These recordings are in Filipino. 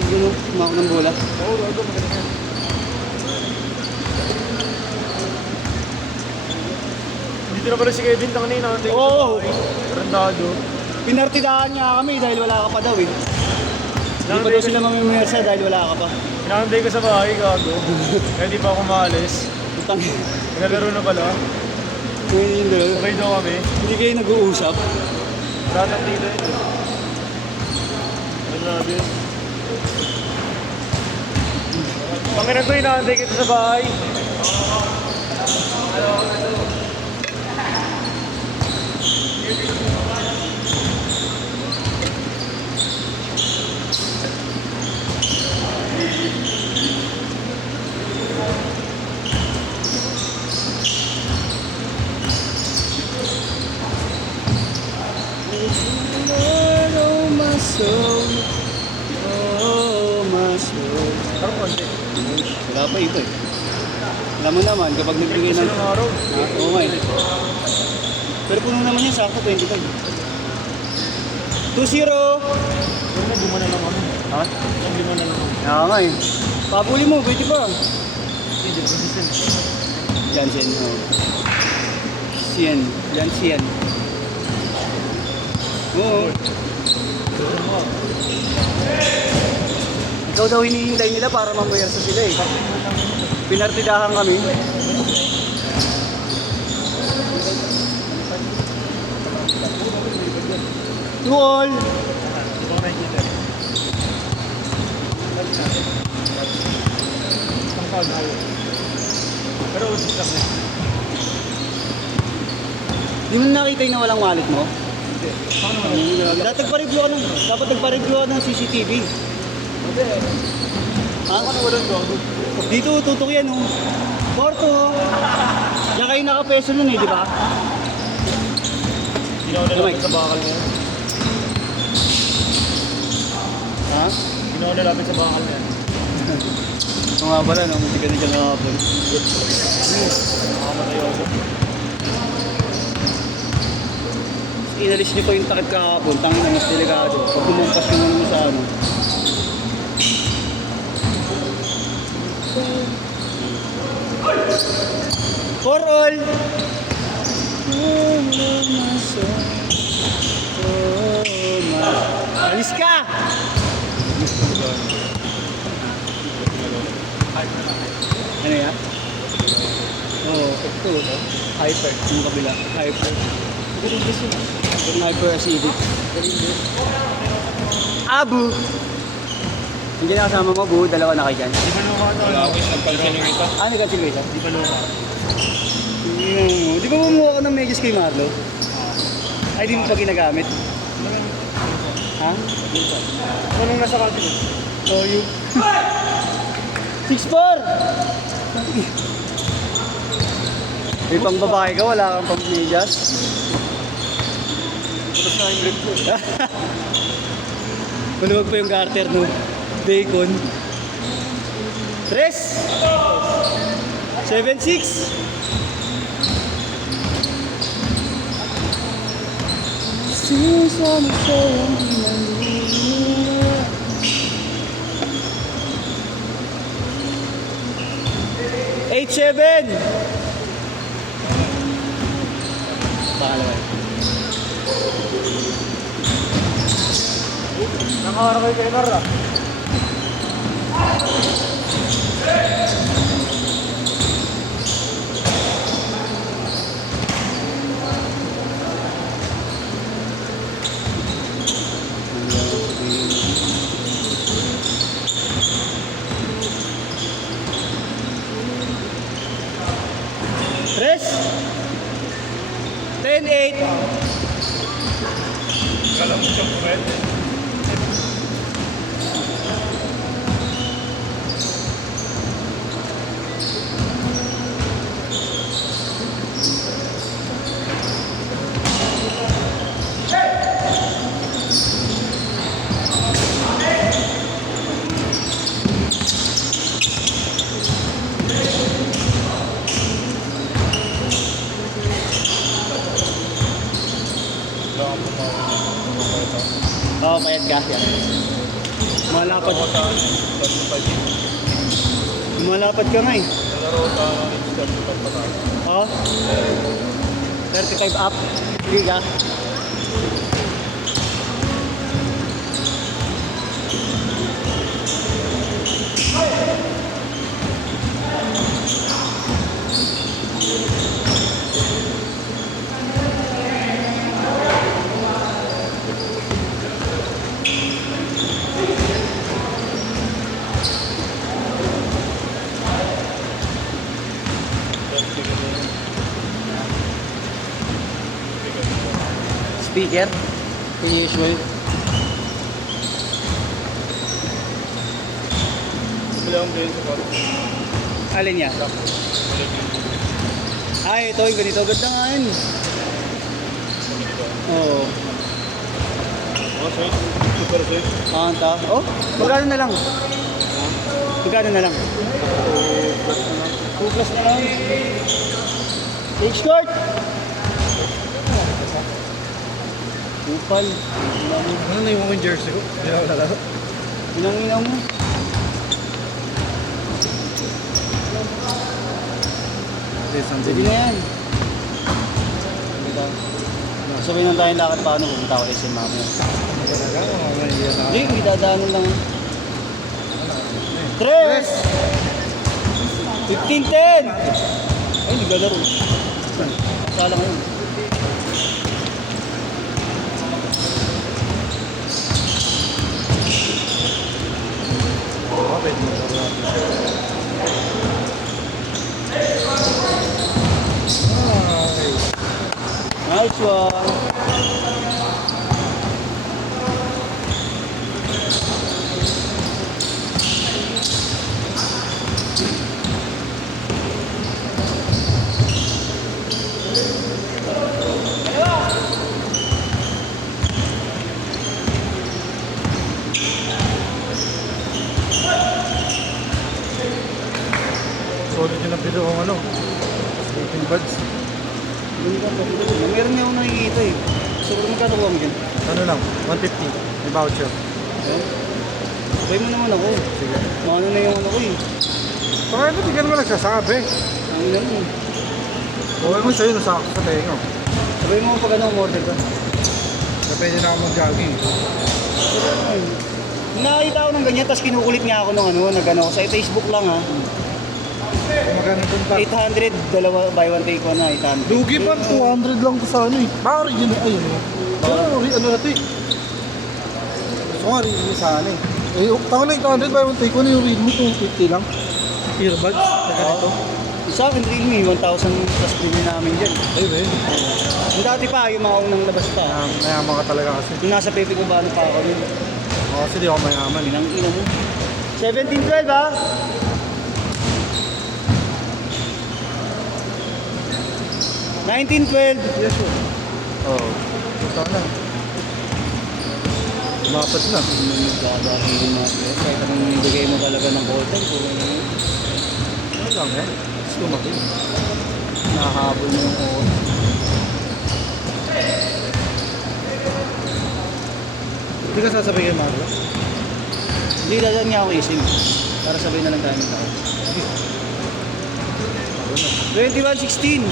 kumako ng bola. Oo, magaling yan. Dito na pala si Kevin, tangan na yun. Oo. Randado. Pinartidahan niya kami dahil wala ka pa daw eh. Hindi pa daw sila mamimiyasa dahil wala ka pa. Pinakantay ko sa bahay, gago. Kaya di pa ako maalis. Utang. Naglalaro na pala. Ngayon daw. Okay daw kami. Hindi kayo nag-uusap. Ratang dito yun. Grabe. Panginan ko, inaantay kita sa bahay. Lord, oh my soul, oh my soul. Parang konti. Wala pa ito eh. Alam mo naman, kapag nagbigay ng... Isang araw. Oo nga eh. Pero puno naman yan, sakto 25. 2-0! Pero may lima na lang kami. Ha? May lima na lang kami. Kaya nga eh. Papuli mo, pwede pa. Hindi, consistent. Jansen, oh. Sien, Jansen. Oo. Ikaw daw hinihintay nila para mamayarsa sila eh. Pinartidahan kami. Duol! Hindi ko nakikita. Isang foul na ako. Pero ulit lang eh. Di mo nakita yung nawalang wallet mo? Hindi. Paano naman? Dapat nagpa-review ka ng CCTV. Hindi. Ha? Paano walang gago? Dito, tutok yan oh. Porto! Yan kayo nakapeso nun eh, di ba? Hindi na ako lalapit sa bakal niya. Ha? Hindi na ako lalapit sa bakal niya. Ito nga pala, no? Hindi ka na dyan nakapon. Nakamatay ako. Inalis nyo pa yung takip kahapon, tangin na mas delikado. Pag bumampas yung ano mo sa ano. For all! Alis ka! Ano yan? Oo, ito. Hyper. Yung kabila. Hyper. Hyper acidic. Abu! Hindi na kasama mo, Bu. Dalawa na kayo dyan. Di ba luma ito? Wala ako isang pansin yung ito. Ah, nag-cancel ka isa? Di ba luma? Di ba bumuha ka ng medyas kay Marlo? Ay, di mo pa ginagamit? Ha? Anong nasa cabinet? Oh, you. 6'4"! May pang babae ka, wala kang pang medyas. Tapos na yung break ko. Maluwag pa yung garter, no? Bacon. 3! 7'6". Sisama sa hindi nalula. 8'7". Pangalawa. Nakahara kayo kay Nara. Tres. 10-8. Kala mo siyang pwede. Oo, payat ka. Yan. Mga Lumalapad. Ako sa 35. Lumalapad ka nga eh. Nalaro sa 35 pa tayo. Oh. 35 up. Liga. Speaker. Usual. Bili akong din sa kwarto. Alin niya? Ay, ito yung ganito. Ganda nga yun. Oo. Oh, sweet. Super sweet. Anta. Oh, magkano na lang? Magkano na lang? 2 plus na lang. Take short! Upal. Ano na yung mga jersey ko? Hindi ako nalaro. Inang-inaw mo. Sige na yan. Sabihin lang tayo lakad paano pupunta ako SM mamaya. Talaga? Mamaya na. Hindi, may dadaanan lang. 3! 15-10! Ay, naglalaro. Sala ngayon. Kapit mo sa Nice one. solid yung napilo kong ano. Sleeping buds. Meron nga ako nakikita eh. So, magkano ko mo dyan? Ano lang? 150. May voucher. Eh? Sabay mo naman ako. Sige. Maano na yung ano ko eh. Bakit ba't di ka naman nagsasabi? Ang ina mo. Okay mo sa'yo nasa sa tengo. Sabay mo pag ano order ka. Depende na ako mag-jogging. Nakakita ako ng ganyan, tapos kinukulit nga ako ng ano, nag-ano, sa Facebook lang ha. Kung magkano itong pack? 800, dalawa, buy one take one na, 800. Lugi pa, 200 lang to sa ano eh. Baka original, ayun eh. Pero ano na ito eh. Gusto nga rin sa ano eh. Eh, tango na 800, buy one take one, yung Realme 250 lang. Earbuds, na ganito. Sa akin, Realme, 1,000 plus premium namin dyan. Ayun eh. Yung dati pa, yung mga unang labas pa. Mayaman ka talaga kasi. Yung nasa Pepe Cubano pa ako nun. Kasi di ako mayaman. Inang ina mo. 1712 ha? Yes sir. Oo. Ito na. Mapat na. Nagdadahili na. Kahit anong nibigay mo talaga ng content. Ano lang eh. Gusto makin. Nahabol mo yung oras. Hindi ka sasabay kay Marlo? Hindi, dadaan niya ako isim. Para sabay na lang tayo ng tao. 2116.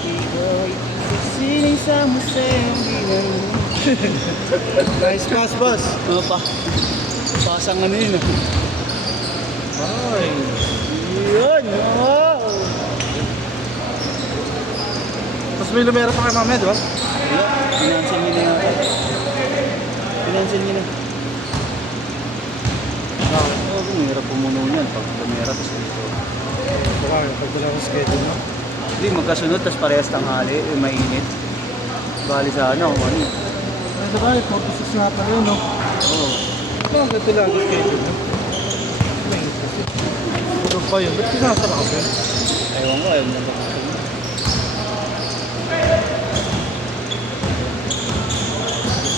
Ikaw ay sining sa museo. Nice pass boss. Ano pa? Pasang ano yun. Ay. Yun! Wow! Tapos may lumera pa kay mamaya, di ba? Wala, pinansel niya na yata. Pinansel niya na. Oo, mahirap pumuno niyan. Pag lumera, tapos dito. Baka, pagdala ko schedule na. Hindi, magkasunod, tapos parehas tanghali, mainit. Bali sa ano, ano eh. Ay, sabay, 46 na pala yun, no? Oo. Baka, ganito lang ang schedule na. May kasi. Tulog pa yun. Ba't kinasara kasi? Ewan ko, ayaw na ba?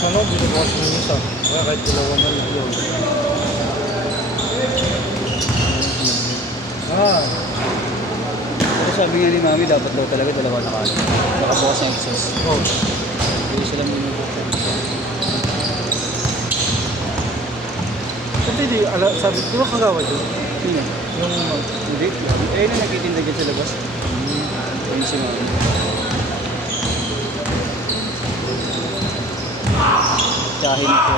Ano, binubukas mo yung isa. Kaya kahit dalawa na lang yun. Ah, Pero sabi nga ni Mami, dapat daw talaga dalawa na kanin. Nakabukas ng excess. oh. Hindi sila minubuksan. Hindi, sabi, di ba kagawad yun? Yun yan. Yung, Hindi. Eh, na nagtitinda dyan sa labas. Ayun si Mami. Tsahin ko.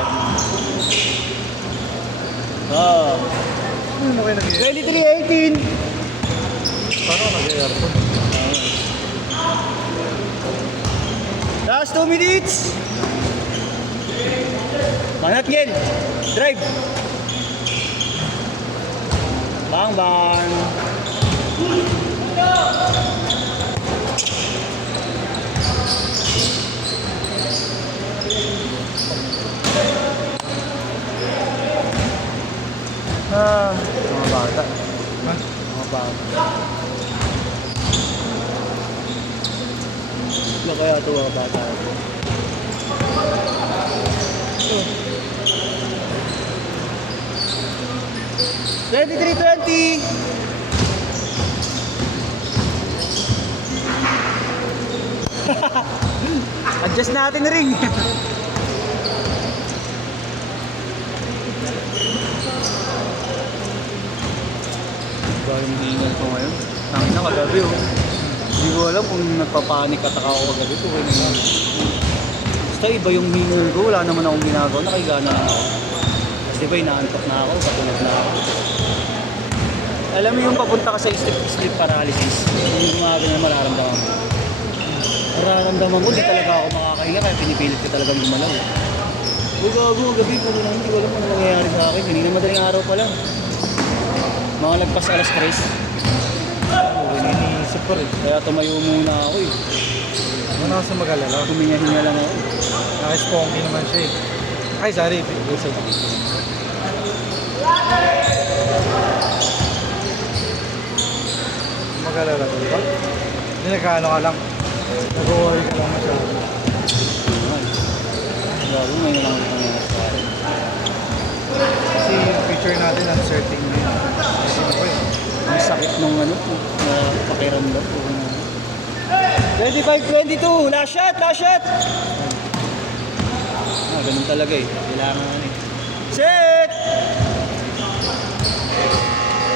Ah. ano mo kayo nag-i-aircon? 23-18. Paano ka nag-i-aircon? Last 2 minutes. Manat Gel. Drive. Bang bang. Mga bata. Ha? Mga bata. Ano kaya ito mga bata? 23-20. Adjust natin na ring. Ba yung hingal ko ngayon? Tangin na kagabi oh. Hindi ko alam kung nagpapanik at ako kagabi ko. Basta iba yung hingal ko. Wala naman akong ginagawa. Nakigana na ako. Kasi diba inaantok na ako. Patulog na ako. Alam mo yung papunta ka sa sleep paralysis. Yung mga ganun mararamdaman mo. Mararamdaman ko, di talaga ako makakahinga kaya pinipilit ko talagang gumalaw. Uy, gago, gabi ko na hindi ko alam ano nangyayari sa akin. Kanina madaling araw pa lang. Mga lagpas alas 3. Iniisip ko rin. Kaya tumayo muna ako eh. Ano na sa mag-alala? Huminga-hinga lang ako. Nakisponky naman siya eh. Ay, sorry. Listen. Mag-alala ko, di ba? Hindi nagkaano ka lang. Nag-worry ka lang masyado. Gago, ngayon lang ako nangyayari sa akin. Kasi yung future natin, uncertain na yun. Kasi na ko eh. Ang sakit nung ano, na pakiramdam ko. 25-22, last shot, last shot! Ganun talaga eh. Kailangan eh. Set!